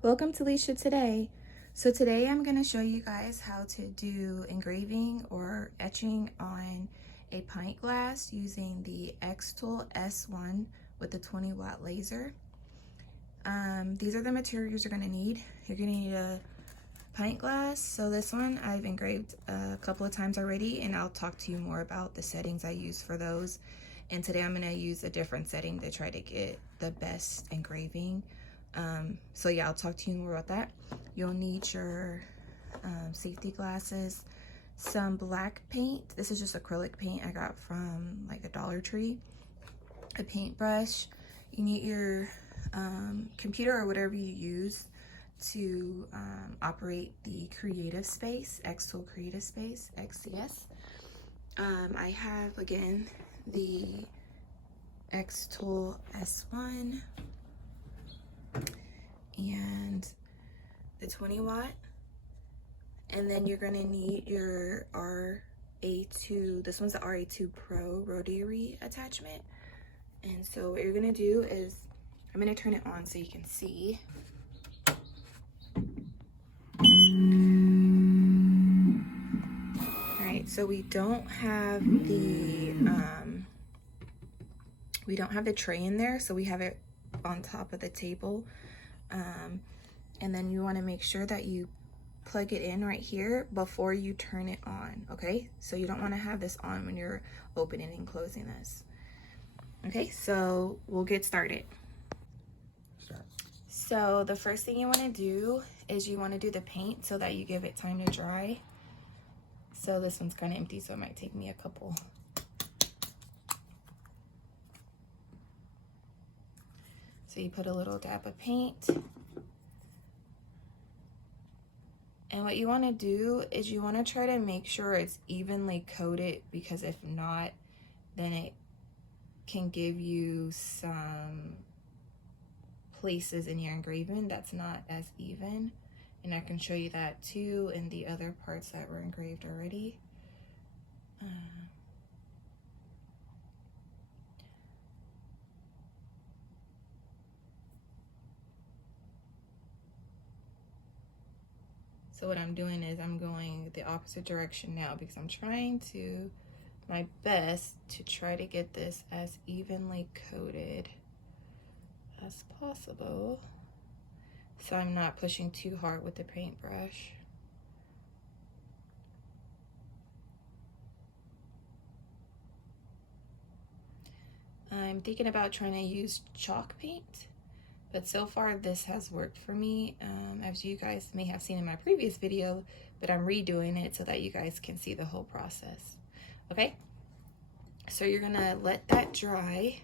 Welcome to Leisha Today. So today I'm going to show you guys how to do engraving or etching on a pint glass using the Xtool S1 with the 20-watt laser. These are the materials you're going to need. You're going to need a pint glass. So this one I've engraved a couple of times already, and I'll talk to you more about the settings I use for those. And today I'm going to use a different setting to try to get the best engraving. So yeah, I'll talk to you more about that. You'll need your safety glasses, some black paint. This is just acrylic paint I got from like a Dollar Tree, a paintbrush. You need your computer or whatever you use to operate the Creative Space, Xtool Creative Space, XCS. I have, again, the Xtool S1 and the 20-watt. And then you're gonna need your RA2, this one's the RA2 Pro Rotary attachment. And so what you're gonna do is, I'm gonna turn it on so you can see. All right, so we don't have the tray in there, so we have it on top of the table. And then you want to make sure that you plug it in right here before you turn it on, okay? So you don't want to have this on when you're opening and closing this. Okay, so we'll get started. So the first thing you want to do is you want to do the paint so that you give it time to dry. So this one's kind of empty, so it might take me a couple. So you put a little dab of paint. And what you want to do is you want to try to make sure it's evenly coated, because if not, then it can give you some places in your engraving that's not as even. And I can show you that too in the other parts that were engraved already. So what I'm doing is I'm going the opposite direction now, because I'm trying to my best to try to get this as evenly coated as possible, so I'm not pushing too hard with the paintbrush. I'm thinking about trying to use chalk paint, but so far this has worked for me, as you guys may have seen in my previous video, but I'm redoing it so that you guys can see the whole process. Okay, so you're gonna let that dry.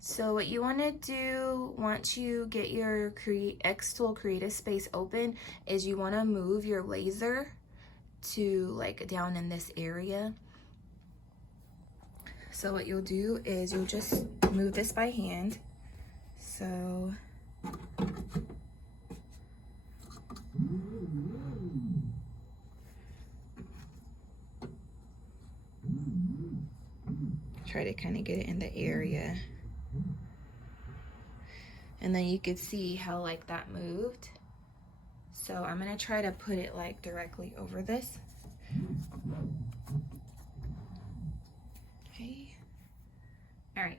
So what you want to do once you get your Xtool Creative Space open is you want to move your laser to like down in this area. So what you'll do is you'll just move this by hand. So try to kind of get it in the area. And then you could see how like that moved. So I'm gonna try to put it like directly over this. Okay. All right.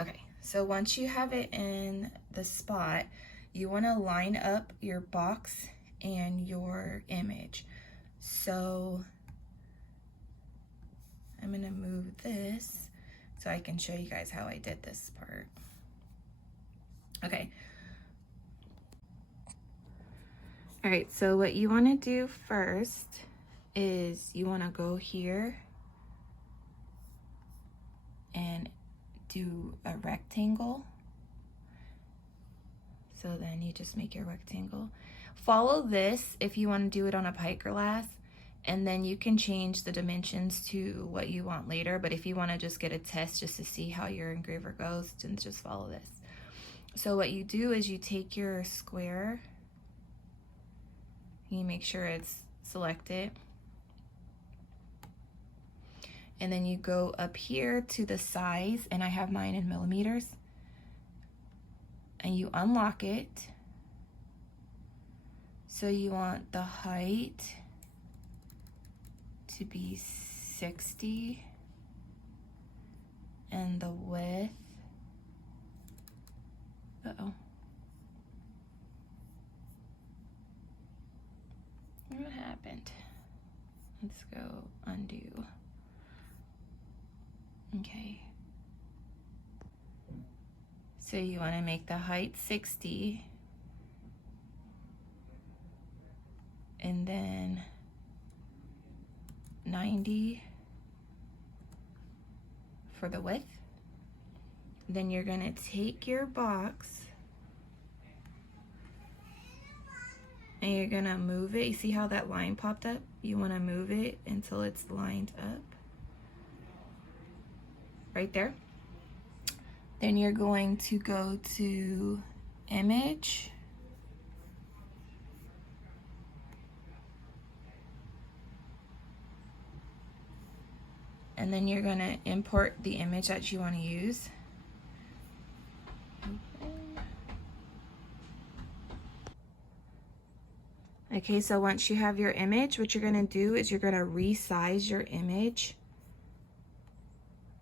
Okay, so once you have it in the spot, you want to line up your box and your image. So I'm gonna move this so I can show you guys how I did this part. Okay. All right, so what you want to do first is you want to go here and do a rectangle. So then you just make your rectangle. Follow this if you want to do it on a pint glass, and then you can change the dimensions to what you want later. But if you want to just get a test just to see how your engraver goes, then just follow this. So what you do is you take your square, you make sure it's selected, and then you go up here to the size, and I have mine in millimeters, and you unlock it. So you want the height to be 60 and the width, what happened? Let's go undo. Okay. So you want to make the height 60 and then 90 for the width. Then you're going to take your box and you're going to move it. You see how that line popped up? You want to move it until it's lined up. Right there. Then you're going to go to Image. And then you're going to import the image that you want to use. Okay, so once you have your image, what you're going to do is you're going to resize your image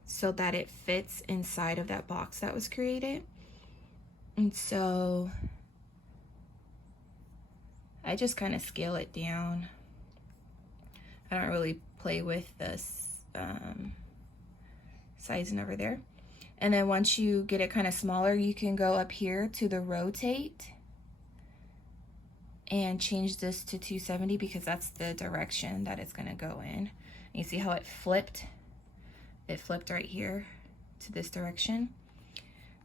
so that it fits inside of that box that was created. And so I just kind of scale it down. I don't really play with this sizing over there. And then once you get it kind of smaller, you can go up here to the rotate and change this to 270 because that's the direction that it's going to go in. And you see how it flipped? It flipped right here to this direction.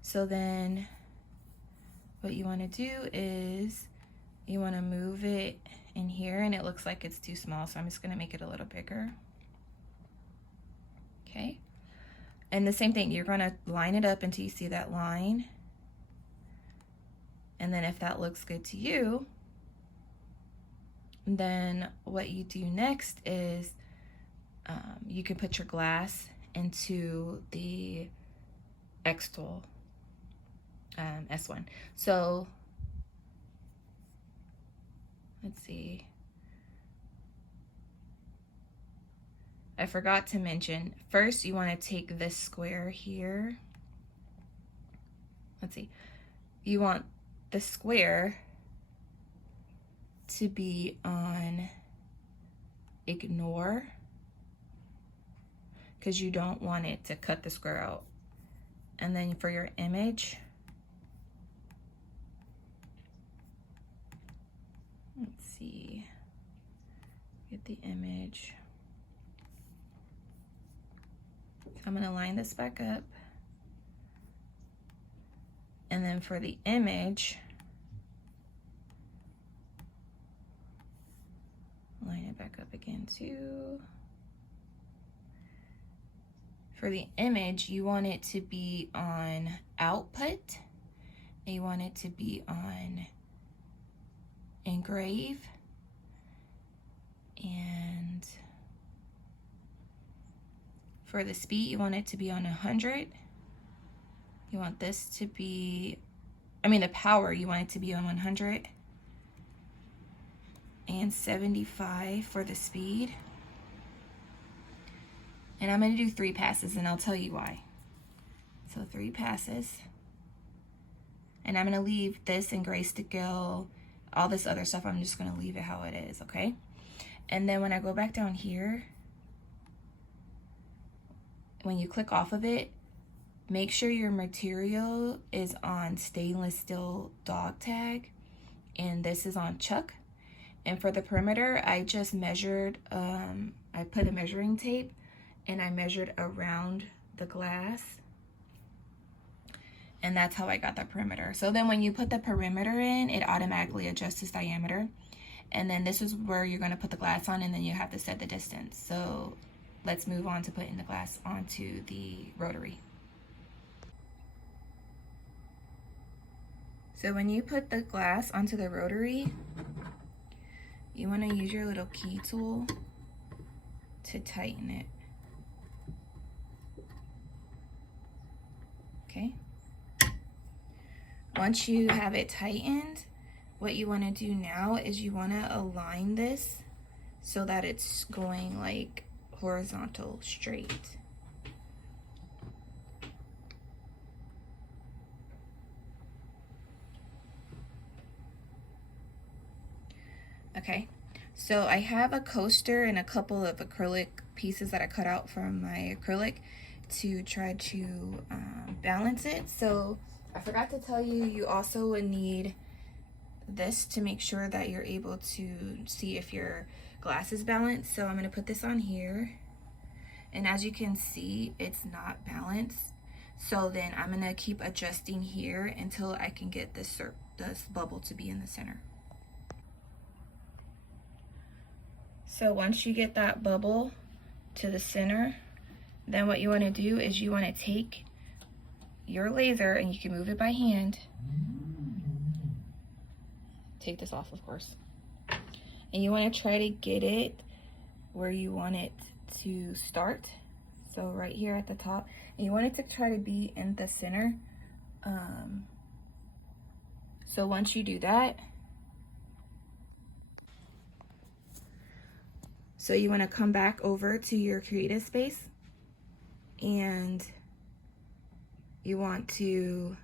So then what you want to do is you want to move it in here, and it looks like it's too small, so I'm just going to make it a little bigger. Okay. And the same thing, you're going to line it up until you see that line. And then if that looks good to you, then what you do next is you can put your glass into the Xtool S1. So let's see. I forgot to mention, first you want to take this square here. Let's see. You want the square to be on ignore because you don't want it to cut the square out. And then for your image, let's see, get the image. So I'm going to line this back up. And then for the image, line it back up again too. For the image, you want it to be on output, and you want it to be on engrave, and for the speed, you want it to be on 100. You want this to be, the power, you want it to be on 100. And 75 for the speed. And I'm going to do 3 passes, and I'll tell you why. So 3 passes. And I'm going to leave this in grayscale, all this other stuff, I'm just going to leave it how it is, okay? And then when I go back down here, when you click off of it, make sure your material is on stainless steel dog tag, and this is on chuck. And for the perimeter, I just measured, I put a measuring tape and I measured around the glass. And that's how I got the perimeter. So then when you put the perimeter in, it automatically adjusts its diameter. And then this is where you're gonna put the glass on, and then you have to set the distance. So let's move on to putting the glass onto the rotary. So when you put the glass onto the rotary, you want to use your little key tool to tighten it. Once you have it tightened, what you want to do now is you want to align this so that it's going like horizontal, straight. Okay, so I have a coaster and a couple of acrylic pieces that I cut out from my acrylic to try to balance it. So I forgot to tell you, you also would need this to make sure that you're able to see if your glass is balanced. So I'm going to put this on here, and as you can see, it's not balanced. So then I'm going to keep adjusting here until I can get this bubble to be in the center. So once you get that bubble to the center, then what you want to do is you want to take your laser, and you can move it by hand. Take this off, of course. And you want to try to get it where you want it to start. So right here at the top. And you want it to try to be in the center. So once you do that, so you want to come back over to your creative space, and you want to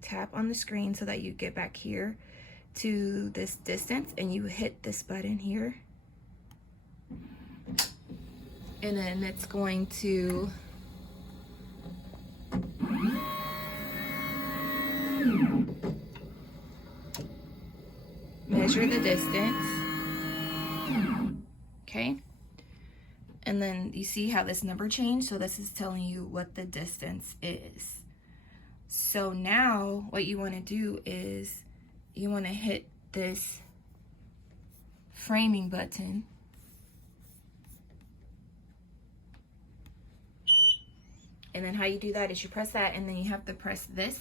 tap on the screen so that you get back here to this distance, and you hit this button here, and then it's going to measure the distance. Okay, and then you see how this number changed, so this is telling you what the distance is. So now what you want to do is you want to hit this framing button, and then how you do that is you press that, and then you have to press this.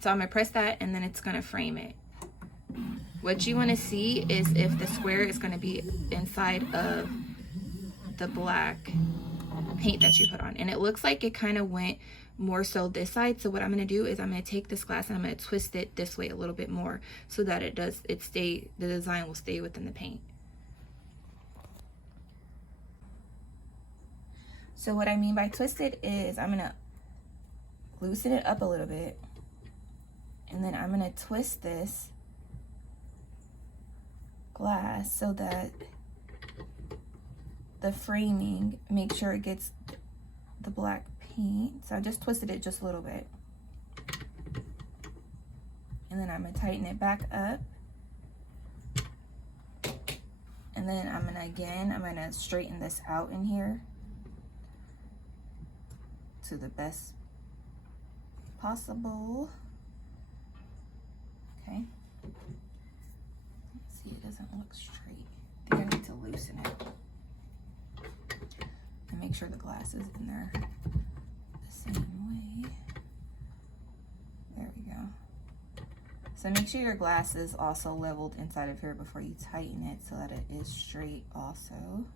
So I'm gonna press that, and then it's gonna frame it. What you want to see is if the square is going to be inside of the black paint that you put on. And it looks like it kind of went more so this side. So what I'm going to do is I'm going to take this glass and I'm going to twist it this way a little bit more so that the design will stay within the paint. So what I mean by twisted is I'm going to loosen it up a little bit, and then I'm going to twist this glass so that the framing, make sure it gets the black paint. So I just twisted it just a little bit, and then I'm gonna tighten it back up, and then I'm gonna straighten this out in here to the best possible. Okay. It doesn't look straight. I think I need to loosen it and make sure the glass is in there the same way. There we go. So make sure your glass is also leveled inside of here before you tighten it so that it is straight also.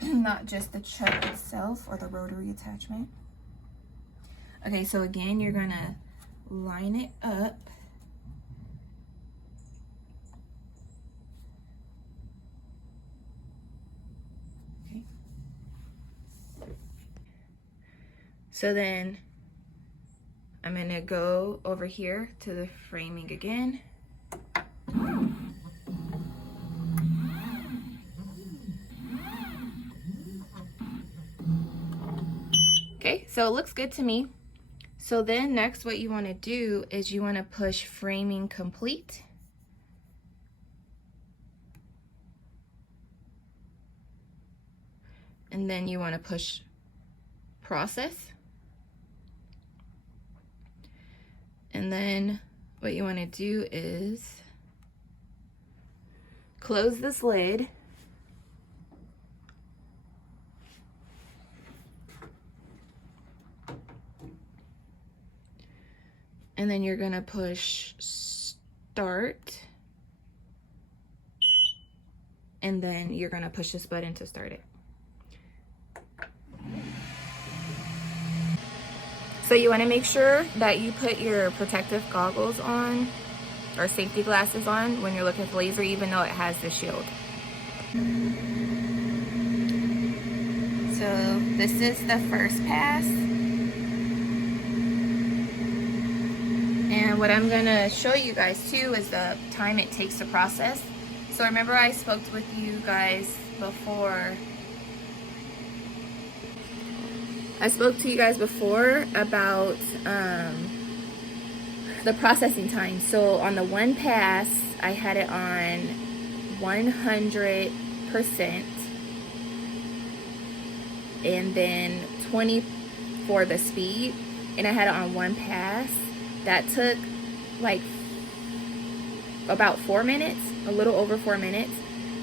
Not just the chuck itself or the rotary attachment. Okay, so again, you're gonna line it up. So then I'm gonna go over here to the framing again. Okay, so it looks good to me. So then next what you wanna do is you wanna push framing complete. And then you wanna push process. And then what you want to do is close this lid. And then you're going to push start. And then you're going to push this button to start it. So you want to make sure that you put your protective goggles on or safety glasses on when you're looking at the laser, even though it has the shield. So this is the first pass. And what I'm gonna show you guys too is the time it takes to process. So remember I spoke with you guys before. I spoke to you guys before about the processing time. So on the one pass, I had it on 100%, and then 20 for the speed, and I had it on one pass. That took like about 4 minutes, a little over 4 minutes.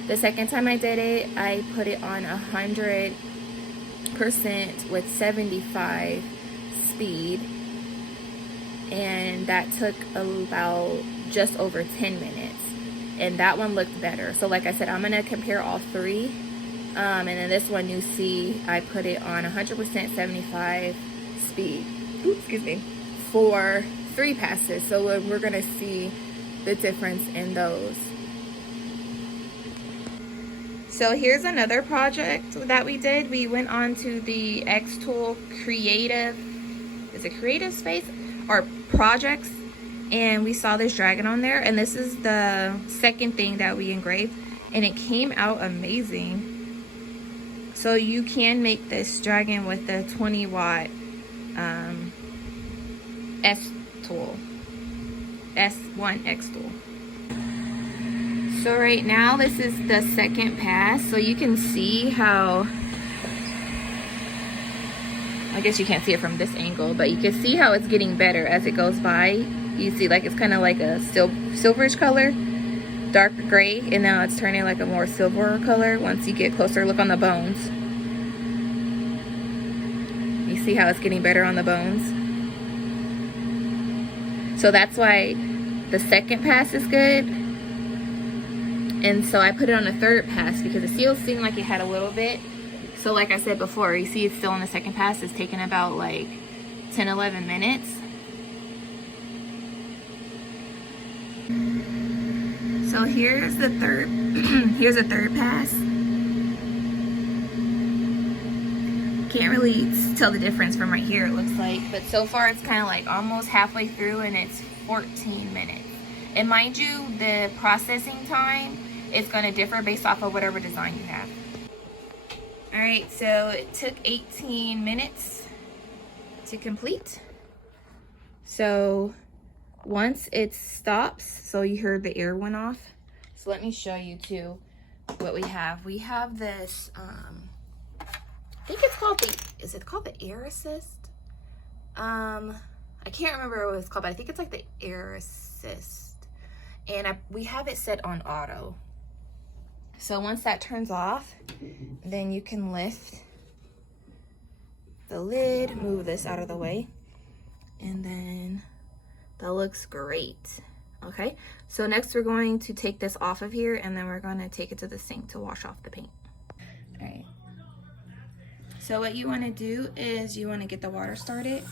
The second time I did it, I put it on 100% with 75 speed, and that took about just over 10 minutes, and that one looked better. So like I said, I'm gonna compare all three, and then this one you see I put it on 100% 75 speed, excuse me, for 3 passes. So we're gonna see the difference in those. So here's another project that we did. We went on to the Xtool creative, is it creative space or projects, and we saw this dragon on there, and this is the second thing that we engraved, and it came out amazing. So you can make this dragon with the 20-watt S1 Xtool. So right now this is the second pass, so you can see how, I guess you can't see it from this angle, but you can see how it's getting better as it goes by. You see like it's kind of like a silverish color, dark gray, and now it's turning like a more silver color once you get closer. Look on the bones. You see how it's getting better on the bones? So that's why the second pass is good. And so I put it on the third pass because the seal seemed like it had a little bit. So like I said before, you see it's still on the second pass. It's taking about like 10-11 minutes. So here's the third here's a third pass. Can't really tell the difference from right here, it looks like, but so far it's kind of like almost halfway through, and it's 14 minutes. And mind you, the processing time is going to differ based off of whatever design you have. All right, so it took 18 minutes to complete. So once it stops, so you heard the air went off. So let me show you too what we have. We have this, I think it's called is it called the air assist? I can't remember what it's called, but I think it's like the air assist. And we have it set on auto. So once that turns off, then you can lift the lid, move this out of the way, and then that looks great. Okay, so next we're going to take this off of here, and then we're going to take it to the sink to wash off the paint. All right. So what you want to do is you want to get the water started.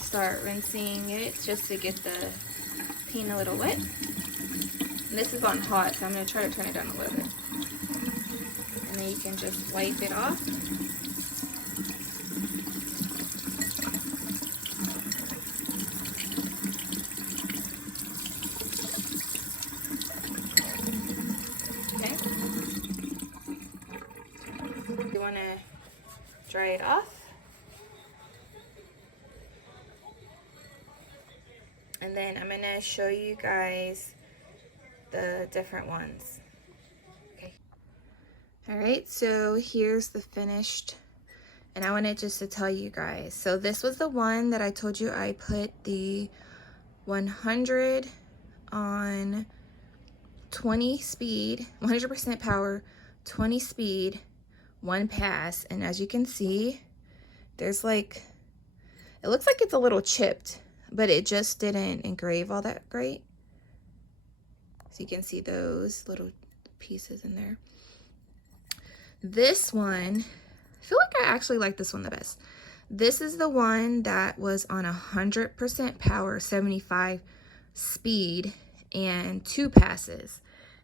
Start rinsing it just to get the paint a little wet. And this is on hot, so I'm going to try to turn it down a little bit. And then you can just wipe it off. You want to dry it off, and then I'm going to show you guys the different ones. Okay. All right, so here's the finished, and I wanted just to tell you guys. So this was the one that I told you I put the 100 on 20 speed, 100% power, 20 speed, 1 pass, and as you can see, there's like, it looks like it's a little chipped, but it just didn't engrave all that great. So you can see those little pieces in there. This one I feel like I actually like this one the best. This is the one that was on 100% power, 75 speed, and 2 passes.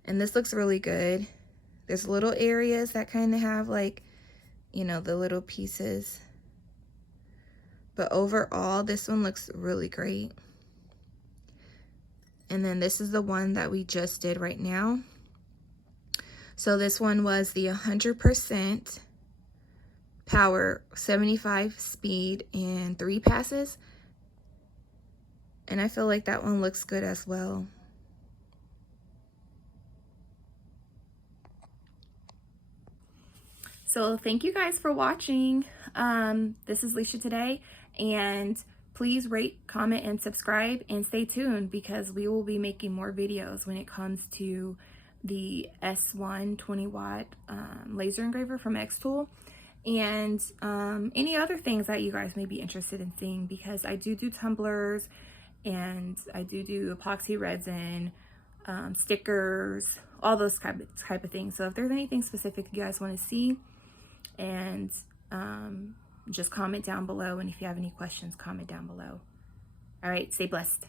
And this looks really good. There's little areas that kind of have like, you know, the little pieces. But overall, this one looks really great. And then this is the one that we just did right now. So this one was the 100% power, 75 speed, and 3 passes. And I feel like that one looks good as well. So thank you guys for watching. This is Leisha today, and please rate, comment, and subscribe, and stay tuned because we will be making more videos when it comes to the S1 20-watt laser engraver from Xtool, and any other things that you guys may be interested in seeing, because I do tumblers, and I do epoxy resin, stickers, all those type of things. So if there's anything specific you guys want to see, and just comment down below, and if you have any questions, comment down below. All right, stay blessed.